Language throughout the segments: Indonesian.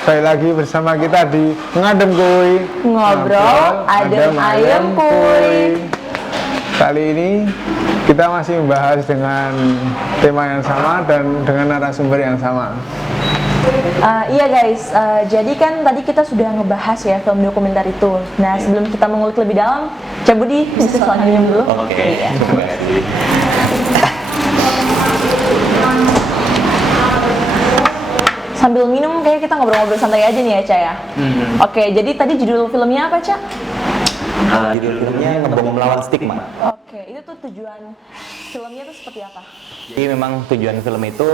sekali lagi bersama kita di Ngadem Kuy Ngobrol Adem Ayem Kuy. Kali ini kita masih membahas dengan tema yang sama dan dengan narasumber yang sama. Iya guys, jadi kan tadi kita sudah ngebahas ya film dokumenter itu. Nah sebelum kita mengulik lebih dalam, Cak Budi bisa selanjutnya dulu. Oke, Iya. terima kasih. Sambil minum kayak kita ngobrol-ngobrol santai aja nih ya Cak ya. Oke, jadi tadi judul filmnya apa Cak? Judul filmnya Ngebom Melawan Stigma. Oke, itu tuh tujuan filmnya tuh seperti apa? Jadi memang tujuan film itu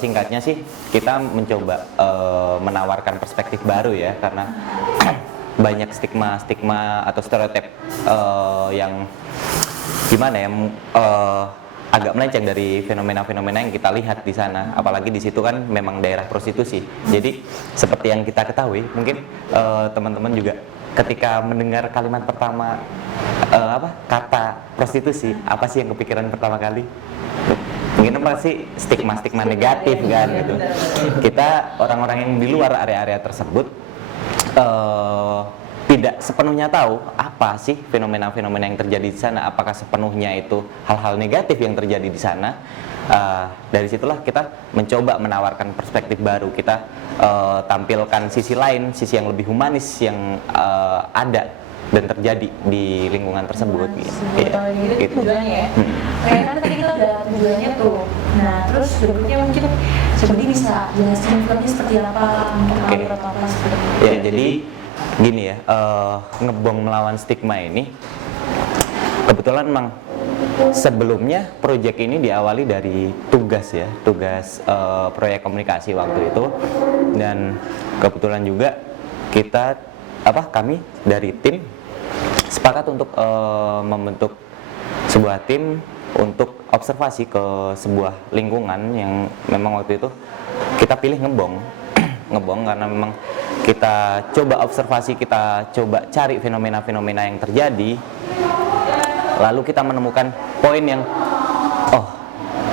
singkatnya sih kita mencoba menawarkan perspektif baru ya, karena banyak stigma atau stereotip yang gimana ya, agak melenceng dari fenomena-fenomena yang kita lihat di sana. Apalagi di situ kan memang daerah prostitusi. Jadi seperti yang kita ketahui, mungkin teman-teman juga ketika mendengar kalimat pertama kata prostitusi, apa sih yang kepikiran pertama kali? Mungkin pasti stigma negatif kan gitu. Kita orang-orang yang di luar area-area tersebut tidak sepenuhnya tahu apa sih fenomena-fenomena yang terjadi di sana, apakah sepenuhnya itu hal-hal negatif yang terjadi di sana. Dari situlah kita mencoba menawarkan perspektif baru, kita tampilkan sisi lain, sisi yang lebih humanis yang ada dan terjadi di lingkungan tersebut. Gitu tujuannya ya. Kayak kan tadi kita udah tujuannya tuh. Nah terus berikutnya mungkin Cak bisa jelasin filmnya seperti apa, mungkin atau apa seperti itu. Ya jadi gini ya, Ngebom Melawan Stigma ini kebetulan memang sebelumnya proyek ini diawali dari tugas proyek komunikasi waktu itu, dan kebetulan juga kami dari tim sepakat untuk membentuk sebuah tim untuk observasi ke sebuah lingkungan yang memang waktu itu kita pilih ngebong karena memang kita coba observasi, kita coba cari fenomena-fenomena yang terjadi, lalu kita menemukan poin yang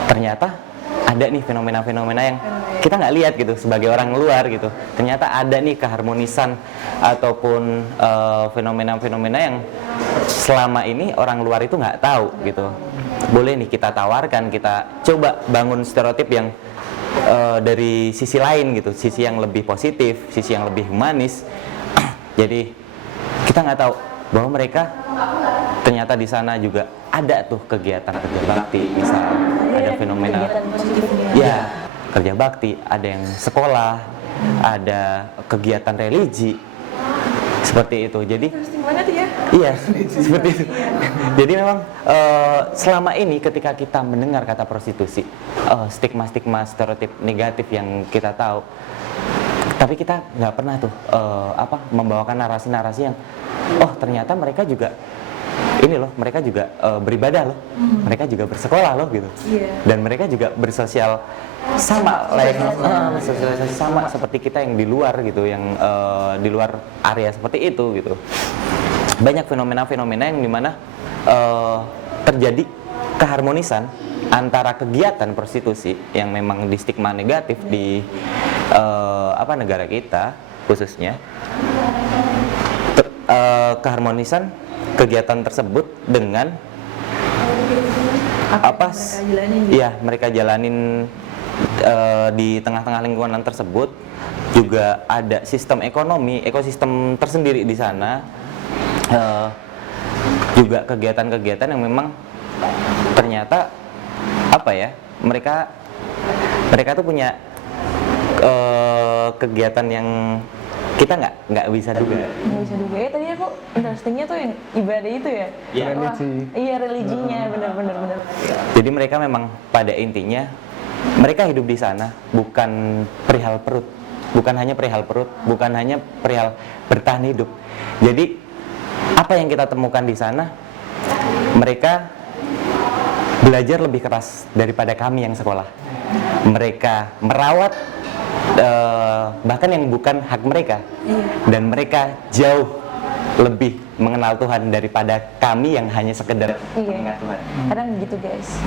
ternyata ada nih fenomena-fenomena yang kita nggak lihat gitu sebagai orang luar gitu. Ternyata ada nih keharmonisan ataupun fenomena-fenomena yang selama ini orang luar itu nggak tahu gitu. Boleh nih kita tawarkan, kita coba bangun stereotip yang dari sisi lain gitu, sisi yang lebih positif, sisi yang lebih humanis. Jadi kita nggak tahu bahwa mereka ternyata di sana juga ada tuh kegiatan kerja bakti, misal ada fenomena kerja bakti, ada yang sekolah, ada kegiatan religi seperti itu. Jadi iya seperti itu. Jadi memang selama ini ketika kita mendengar kata prostitusi, stigma stereotip negatif yang kita tahu, tapi kita nggak pernah tuh membawakan narasi-narasi yang ternyata mereka juga mereka juga beribadah loh, mereka juga bersekolah loh gitu, dan mereka juga bersosial sama bersosialisasi sama seperti kita yang di luar gitu, yang di luar area seperti itu gitu. Banyak fenomena-fenomena yang dimana terjadi keharmonisan antara kegiatan prostitusi yang memang di stigma negatif di negara kita khususnya, keharmonisan kegiatan tersebut dengan mereka jalanin di tengah-tengah lingkungan tersebut. Juga ada sistem ekonomi, ekosistem tersendiri di sana, juga kegiatan-kegiatan yang memang ternyata mereka tuh punya kegiatan yang kita nggak bisa duga. Nggak bisa duga ya. Tadi aku interestingnya tuh yang ibadah itu ya. Iya religinya, benar. Jadi mereka memang pada intinya mereka hidup di sana bukan perihal perut, bukan hanya perihal bertahan hidup. Jadi apa yang kita temukan di sana, mereka belajar lebih keras daripada kami yang sekolah. Mereka merawat bahkan yang bukan hak mereka, dan mereka jauh lebih mengenal Tuhan daripada kami yang hanya sekedar mengenal Tuhan. Kadang gitu guys.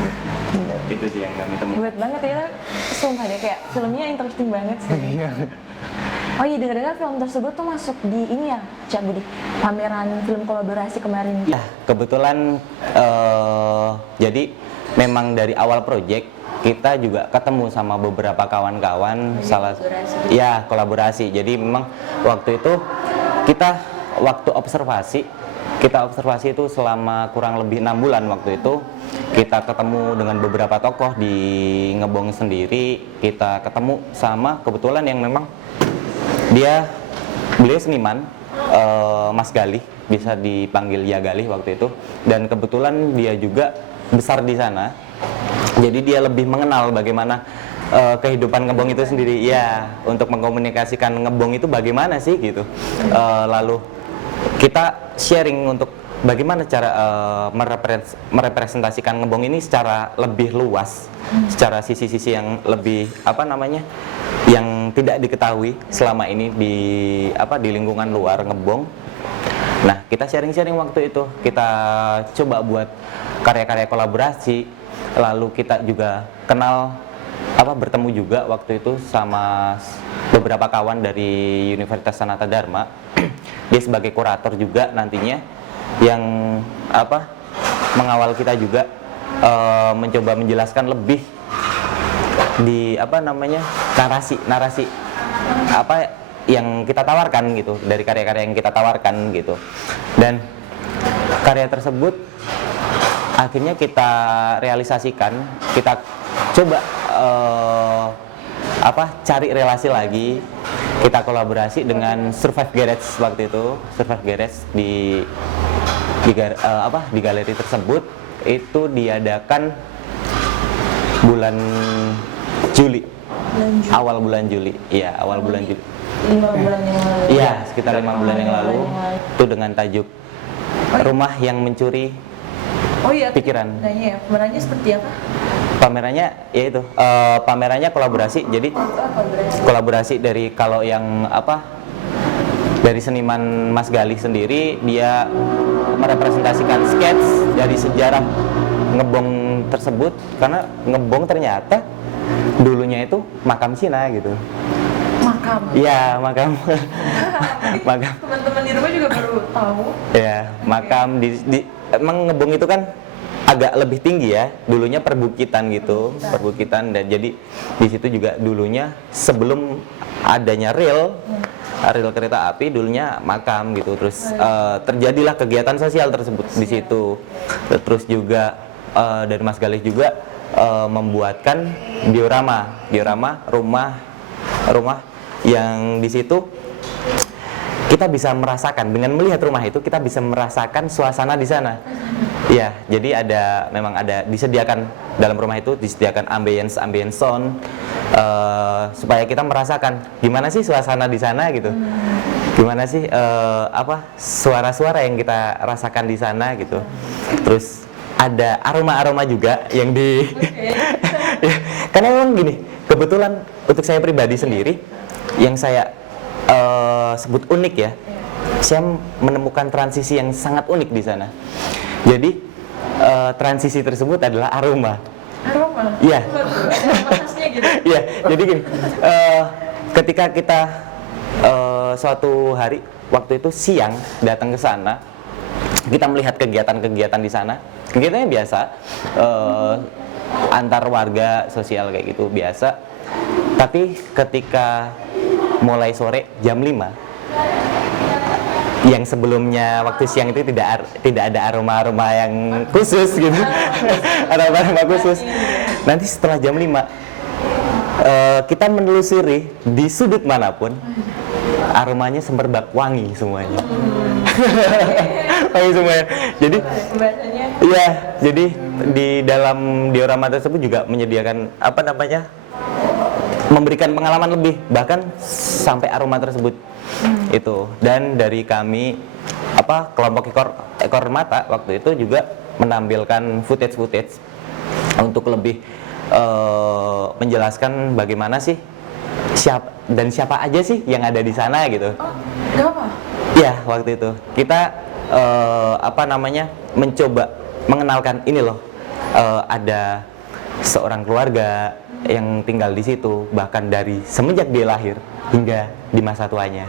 Itu sih yang kami temukan. Hebat banget ya, sumpah deh, kayak filmnya interesting banget sih. Oh iya, dengar-dengar film tersebut tuh masuk di ini ya, Cak Budi, pameran film kolaborasi kemarin. Ya, kebetulan jadi memang dari awal project kita juga ketemu sama beberapa kawan-kawan, kolaborasi. Jadi memang waktu itu waktu observasi itu selama kurang lebih 6 bulan waktu itu. Kita ketemu dengan beberapa tokoh di Ngebong sendiri, kita ketemu sama kebetulan yang memang beliau seniman, Mas Galih, bisa dipanggil Ya Galih waktu itu, dan kebetulan dia juga besar di sana, jadi dia lebih mengenal bagaimana kehidupan Ngebong itu sendiri, ya, untuk mengkomunikasikan Ngebong itu bagaimana sih gitu. Lalu kita sharing untuk bagaimana cara merepresentasikan Ngebong ini secara lebih luas, secara sisi-sisi yang lebih yang tidak diketahui selama ini di lingkungan luar Ngebong. Nah, kita sharing-sharing waktu itu, kita coba buat karya-karya kolaborasi, lalu kita juga bertemu juga waktu itu sama beberapa kawan dari Universitas Sanata Dharma. Dia sebagai kurator juga nantinya yang mengawal kita juga mencoba menjelaskan lebih di narasi yang kita tawarkan gitu, dari karya-karya yang kita tawarkan gitu. Dan karya tersebut akhirnya kita realisasikan, kita coba cari relasi lagi, kita kolaborasi dengan Survive Garage waktu itu. Survive Garage di galeri tersebut itu diadakan bulan Juli. Awal bulan Juli. Iya, awal bulan Juli. 5 bulan yang lalu. Iya, sekitar 5 bulan yang lalu. Itu dengan tajuk Rumah yang Mencuri Pikiran. Nanya ya, pamerannya seperti apa? Pamerannya yaitu pamerannya kolaborasi. Jadi kolaborasi dari kalau yang dari seniman Mas Galih sendiri, dia merepresentasikan sketch dari sejarah Ngebong tersebut, karena Ngebong ternyata dulunya itu makam Cina gitu. Makam. Iya, makam. Makam. Teman-teman di rumah juga baru tahu. Ya, makam emang Ngebong itu kan agak lebih tinggi ya, dulunya perbukitan gitu, perbukitan, dan jadi di situ juga dulunya sebelum adanya rel kereta api, dulunya makam gitu. Terus terjadilah kegiatan sosial tersebut di situ. Terus juga dari Mas Galih juga membuatkan diorama rumah yang di situ kita bisa merasakan, dengan melihat rumah itu kita bisa merasakan suasana di sana. Ya, jadi memang ada disediakan dalam rumah itu, disediakan ambience sound, supaya kita merasakan gimana sih suasana di sana gitu, gimana sih suara-suara yang kita rasakan di sana gitu. Terus ada aroma juga yang ya, karena memang gini, kebetulan untuk saya pribadi sendiri yang saya sebut unik ya, saya menemukan transisi yang sangat unik di sana. Jadi transisi tersebut adalah aroma. Iya. Gitu. Iya. Jadi gini, ketika kita suatu hari waktu itu siang datang ke sana, kita melihat kegiatan-kegiatan di sana. Kegiatannya biasa, antar warga sosial kayak gitu biasa. Tapi ketika mulai sore jam 5, yang sebelumnya waktu siang itu tidak ada aroma-aroma yang khusus gitu. Aroma-aroma khusus. Nanti setelah jam 5 kita menelusuri di sudut manapun, aromanya semerbak wangi semuanya. Wangi semuanya. Jadi iya, jadi di dalam diorama tersebut juga menyediakan memberikan pengalaman lebih, bahkan sampai aroma tersebut itu. Dan dari kami kelompok ekor mata waktu itu juga menampilkan footage untuk lebih menjelaskan bagaimana sih siapa aja sih yang ada di sana gitu. Gak apa? Ya, waktu itu kita mencoba mengenalkan ini loh, ada seorang keluarga yang tinggal di situ, bahkan dari semenjak dia lahir hingga di masa tuanya.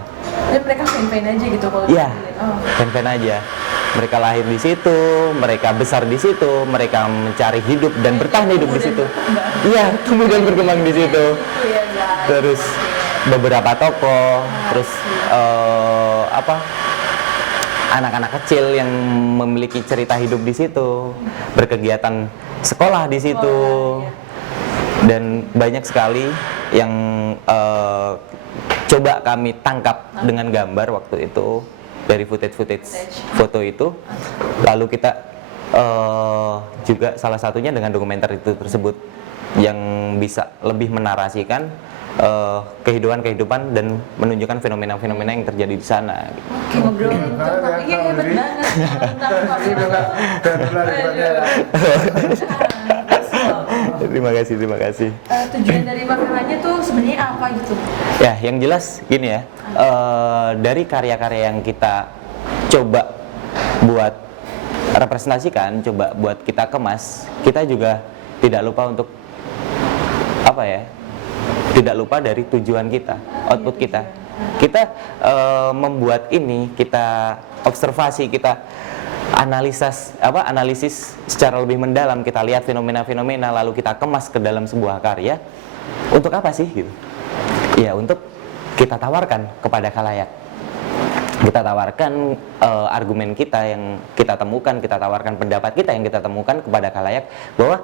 Dan mereka fan-fan aja gitu kalau Iya, dilihat. Oh. fan-fan aja. Mereka lahir di situ, mereka besar di situ, mereka mencari hidup dan bertahan hidup di situ. Iya, tumbuh dan berkembang di situ. Iya, guys. Terus beberapa tokoh, terus anak-anak kecil yang memiliki cerita hidup di situ, berkegiatan sekolah di situ, dan banyak sekali yang coba kami tangkap dengan gambar waktu itu dari footage foto itu. Lalu kita juga salah satunya dengan dokumenter itu tersebut yang bisa lebih menarasikan kehidupan dan menunjukkan fenomena-fenomena yang terjadi di sana. Oke, ngobrol tentang topiknya hebat banget. Terima kasih. Tujuan dari pamerannya tuh sebenarnya apa gitu? Ya, yang jelas gini ya, dari karya-karya yang kita coba buat representasikan, coba buat kita kemas, kita juga tidak lupa untuk tidak lupa dari tujuan kita, output kita. Kita membuat ini, kita observasi, kita analisis secara lebih mendalam, kita lihat fenomena-fenomena, lalu kita kemas ke dalam sebuah karya. Untuk apa sih gitu? Ya, untuk kita tawarkan kepada khalayak. Kita tawarkan argumen kita yang kita temukan, kita tawarkan pendapat kita yang kita temukan kepada khalayak bahwa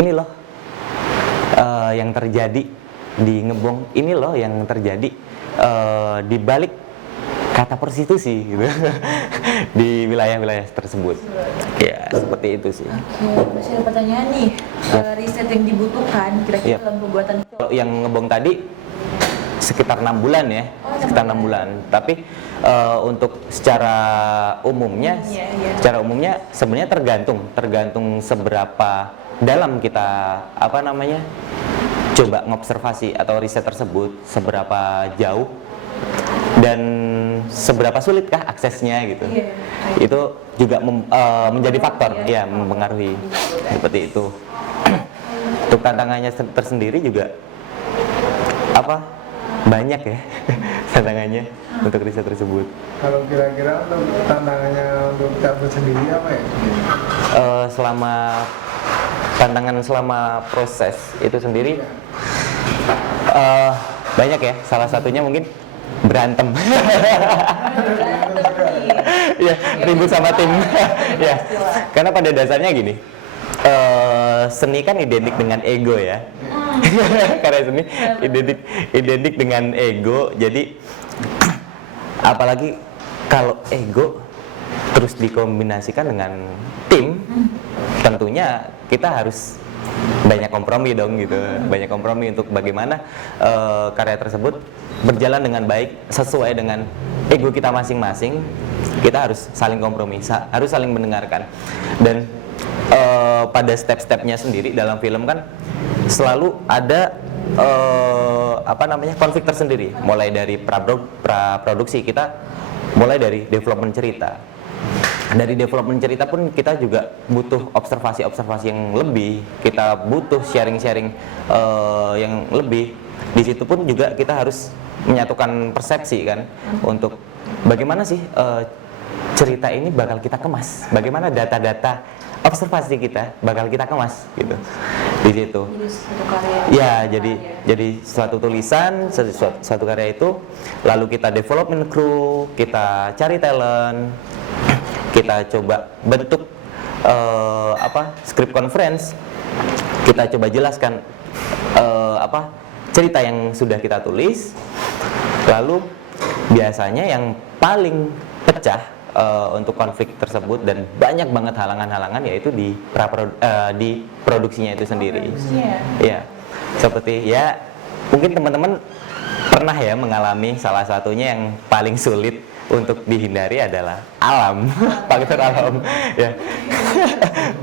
ini loh yang terjadi di Ngebong, ini loh yang terjadi di balik kata prostitusi gitu di wilayah-wilayah tersebut. Ya, seperti itu sih. Oke, masih ada pertanyaan nih. Riset yang dibutuhkan kira-kira dalam pembuatan film. Kalau yang Ngebong tadi sekitar 6 bulan ya, sekitar 6 bulan. Tapi untuk secara umumnya, sebenarnya tergantung seberapa dalam kita coba ngobservasi atau riset tersebut, seberapa jauh dan seberapa sulitkah aksesnya gitu. Itu juga menjadi faktor, ya, mempengaruhi seperti itu. Untuk tantangannya tersendiri juga banyak ya tantangannya untuk riset tersebut. Kalau kira-kira untuk tantangannya untuk cabut sendiri apa ya? Selama proses itu sendiri banyak ya. Salah satunya mungkin berantem. Ya, ribut sama tim. Ya, karena pada dasarnya gini, seni kan identik dengan ego ya. Karena seni identik dengan ego. Jadi apalagi kalau ego terus dikombinasikan dengan tim, tentunya kita harus banyak kompromi dong gitu, banyak kompromi untuk bagaimana karya tersebut berjalan dengan baik sesuai dengan ego kita masing-masing. Kita harus saling kompromi, harus saling mendengarkan. Dan pada step-stepnya sendiri dalam film kan selalu ada konflik tersendiri, mulai dari praproduksi kita, mulai dari development cerita. Dari development cerita pun kita juga butuh observasi-observasi yang lebih, kita butuh sharing-sharing yang lebih. Di situ pun juga kita harus menyatukan persepsi kan, untuk bagaimana sih cerita ini bakal kita kemas, bagaimana data-data observasi kita bakal kita kemas gitu di situ. Ya, jadi suatu tulisan, suatu karya itu, lalu kita development crew, kita cari talent, kita coba bentuk script conference, kita coba jelaskan cerita yang sudah kita tulis. Lalu biasanya yang paling pecah untuk konflik tersebut dan banyak banget halangan-halangan yaitu di produksinya itu sendiri. Ya, seperti ya mungkin teman-teman pernah ya mengalami salah satunya yang paling sulit untuk dihindari adalah alam, faktor alam, ya.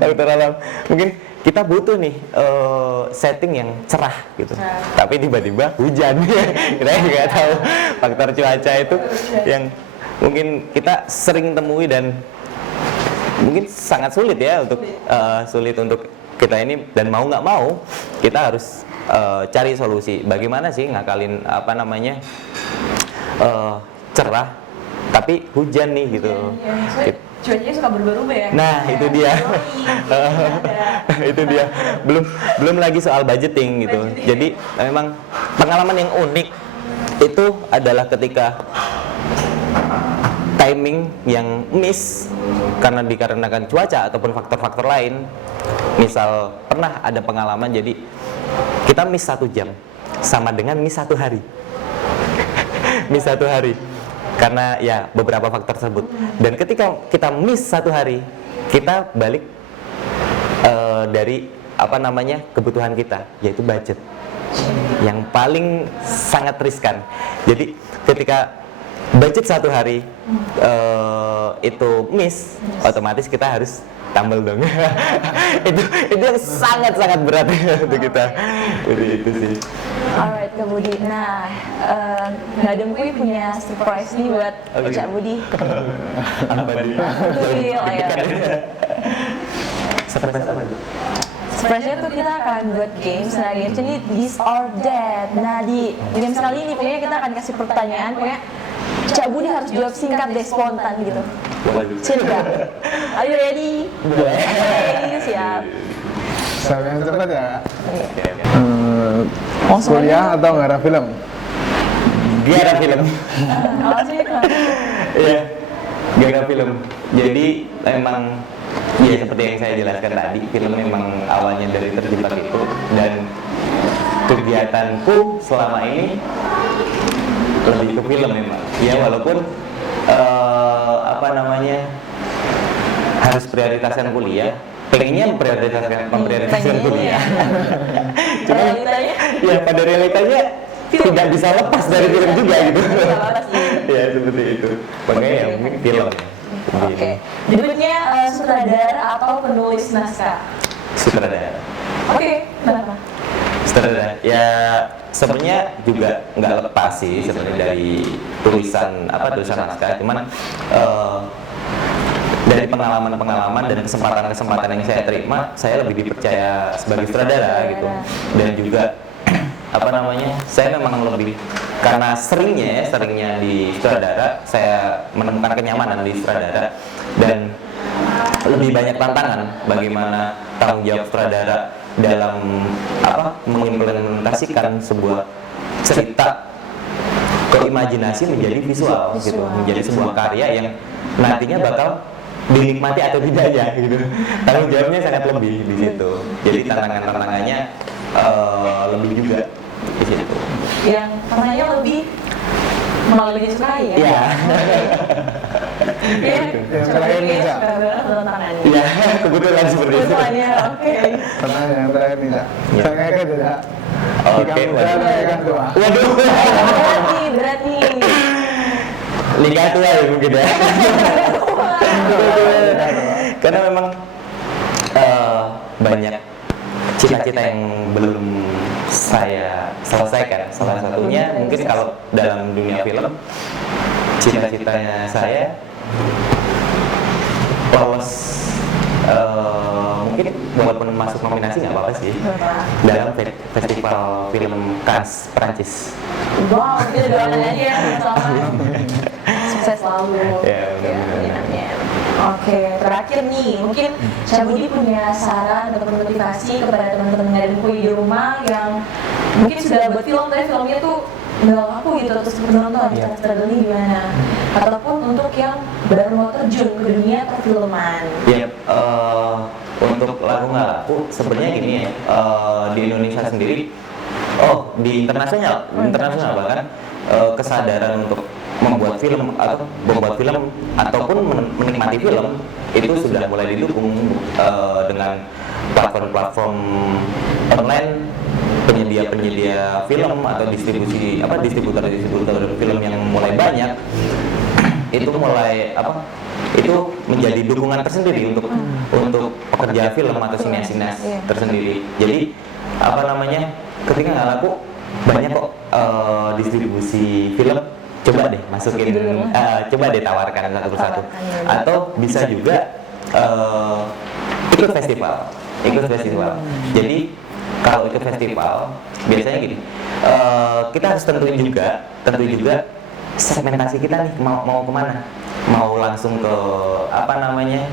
Faktor alam. Mungkin kita butuh nih setting yang cerah gitu, tapi tiba-tiba hujan. Kita nggak tahu faktor cuaca itu yang mungkin kita sering temui dan mungkin sangat sulit ya untuk kita ini, dan mau nggak mau kita harus cari solusi. Bagaimana sih ngakalin apa namanya cerah tapi hujan nih gitu. Cuacanya suka berubah-ubah ya. Nah, itu dia. Itu dia. Belum lagi soal budgeting gitu. Jadi memang pengalaman yang unik itu adalah ketika timing yang miss karena dikarenakan cuaca ataupun faktor-faktor lain. Misal pernah ada pengalaman, jadi kita miss 1 jam sama dengan miss 1 hari. Miss 1 hari karena ya beberapa faktor tersebut. Dan ketika kita miss 1 hari, kita balik dari apa namanya kebutuhan kita, yaitu budget yang paling sangat riskan. Jadi ketika budget 1 hari itu miss, otomatis kita harus tambal dong. itu yang sangat berat untuk kita. Jadi itu sih. Alright, Kak Budi. Nah, Ngadem Kui punya surprise nih buat Cak Budi. Apa dia? Betul, ya. Surprise apa itu? Surprise-nya tuh kita akan buat games. Nah, games ini This or That. Nah, di games kali ini pokoknya kita akan kasih pertanyaan, pokoknya Cak Budi harus jawab singkat deh, spontan gitu. Cinta. Are you ready? Oke, siap. Siapa yang cepat ya? Oh, Kuliah atau nggak ada film? Dia ada film. Kalau sih, Iya, dia ada film. Jadi memang ya seperti yang saya jelaskan tadi, film memang awalnya dari terjebak itu, dan kegiatanku selama ini lebih ke film memang. Ya walaupun apa namanya harus prioritaskan kuliah, pengennya memprioritaskan kuliah. Cuma realitanya ya pada realitanya tidak bisa lepas dari film juga gitu. nggak apa-apa sih. Ya seperti itu. Makanya ya mungkin film. Oke. Berikutnya sutradara atau penulis naskah? Sutradara. Oke, kenapa? Sutradara. Ya sebenarnya juga nggak lepas sih sebenarnya dari tulisan naskah, cuman dari pengalaman dan kesempatan yang saya terima, saya lebih dipercaya sebagai sutradara gitu. Dan juga apa namanya, saya memang lebih karena seringnya di sutradara saya menemukan kenyamanan di sutradara, dan lebih banyak tantangan bagaimana tanggung jawab sutradara dalam mengimplementasikan sebuah cerita ke imajinasi menjadi visual gitu, menjadi sebuah karya yang nantinya bakal dinikmati atau tidaknya gitu. Tanggung jawabnya sangat lebih di situ. Jadi tantangannya lebih juga di situ. Yang tantangannya lebih malah lebih disukai ya? Iya. Yang terakhir nih, Cak. Suka banget tantangannya. Iya, kebetulan seperti itu. Kebetulannya, oke. Pertanyaan yang terakhir nih, Cak. Ya. Saya kaget ya, Cak. Oke, Nikah muda atau nikah tua? Waduh. Berat nih. Nikah tua ya mungkin ya. Karena memang banyak cita-cita yang belum saya selesaikan. Salah satunya mungkin kalau dalam dunia film, cita-citanya saya lolos, mungkin walaupun masuk nominasi nggak apa-apa sih, dalam festival film Cannes Perancis. Wow, kita doakan aja ya sama. Sukses selalu. Ya, Oke, amin. Oke, terakhir nih, mungkin Cak Budi punya saran atau motivasi kepada teman-teman Ngadem Kui di rumah yang mungkin sudah buat film, tapi filmnya tuh nggak laku gitu, terus penonton cara struggling gimana? Ataupun untuk yang baru mau terjun ke dunia perfilman. Ya, untuk laku nggak laku, sebenarnya gini ya, di Indonesia sendiri, di internasional bahkan kesadaran untuk membuat film ataupun menikmati film itu sudah mulai didukung dengan platform online, penyedia film atau distributor film yang mulai banyak. Itu mulai itu menjadi dukungan tersendiri untuk pekerja film atau sinias tersendiri. Jadi ketika nggak laku, banyak kok distribusi film, coba deh masukin, coba deh tawarkan satu persatu, atau bisa juga ikut festival. ikut festival. Jadi kalau ikut festival biasanya gini, kita harus tentuin juga segmentasi kita nih mau kemana, mau langsung ke apa namanya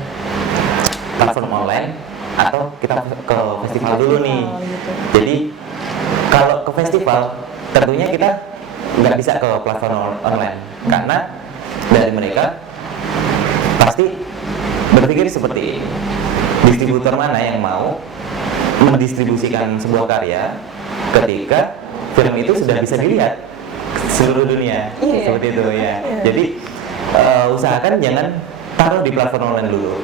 platform online atau kita ke festival dulu nih. Gitu. Jadi kalau ke festival tentunya kita nggak bisa ke platform online karena dari mereka pasti berpikir seperti ini. Distributor mana yang mau mendistribusikan sebuah karya ketika film itu sudah bisa dilihat seluruh dunia, seperti itu ya. Jadi usahakan jangan taruh di platform online dulu.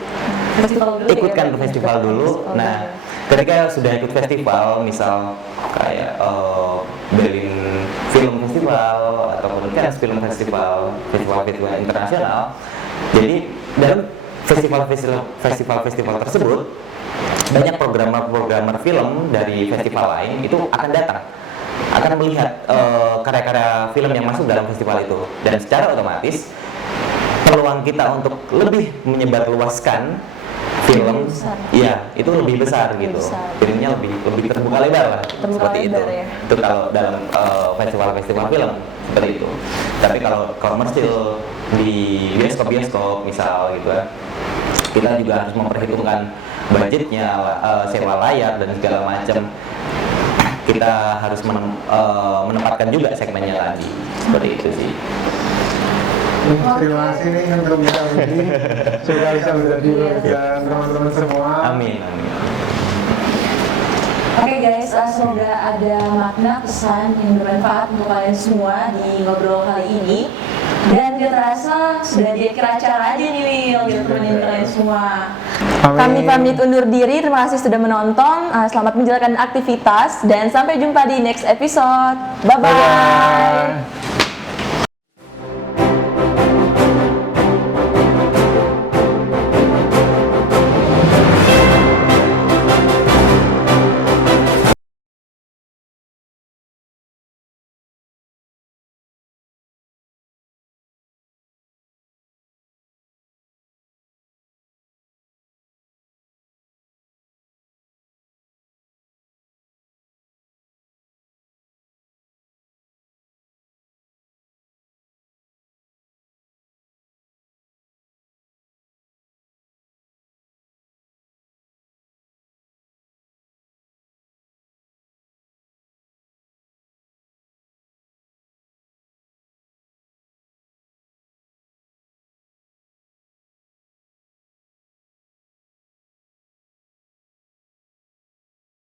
Ikutkan festival dulu. Nah, ketika sudah ikut festival, misal kayak Berlin Film Festival ataupun Cannes Film Festival, festival internasional. Jadi dalam festival tersebut banyak programmer film dari festival lain itu akan datang, akan melihat karya-karya film yang masuk dalam festival itu, dan secara otomatis peluang kita untuk lebih menyebarluaskan film, ya itu lebih besar gitu. Filmnya lebih terbuka lebar lah, seperti itu. Ya. Itu kalau dalam festival-festival film seperti itu. Tapi kalau komersil di bioskop misal gitu ya, kita juga harus memperhitungkan budgetnya, sewa layar dan segala macam. Kita harus menempatkan juga segmennya tadi, seperti itu sih. Terima kasih nih untuk kita ini semoga bisa menjadi dan teman-teman semua. Amin. Oke guys, semoga ada makna pesan yang bermanfaat untuk kalian semua di ngobrol kali ini. Dan gak terasa sudah di akhir acara aja nih Will, gitu temenin kalian semua. Kami pamit undur diri, terima kasih sudah menonton. Selamat menjalankan aktivitas dan sampai jumpa di next episode. Bye-bye.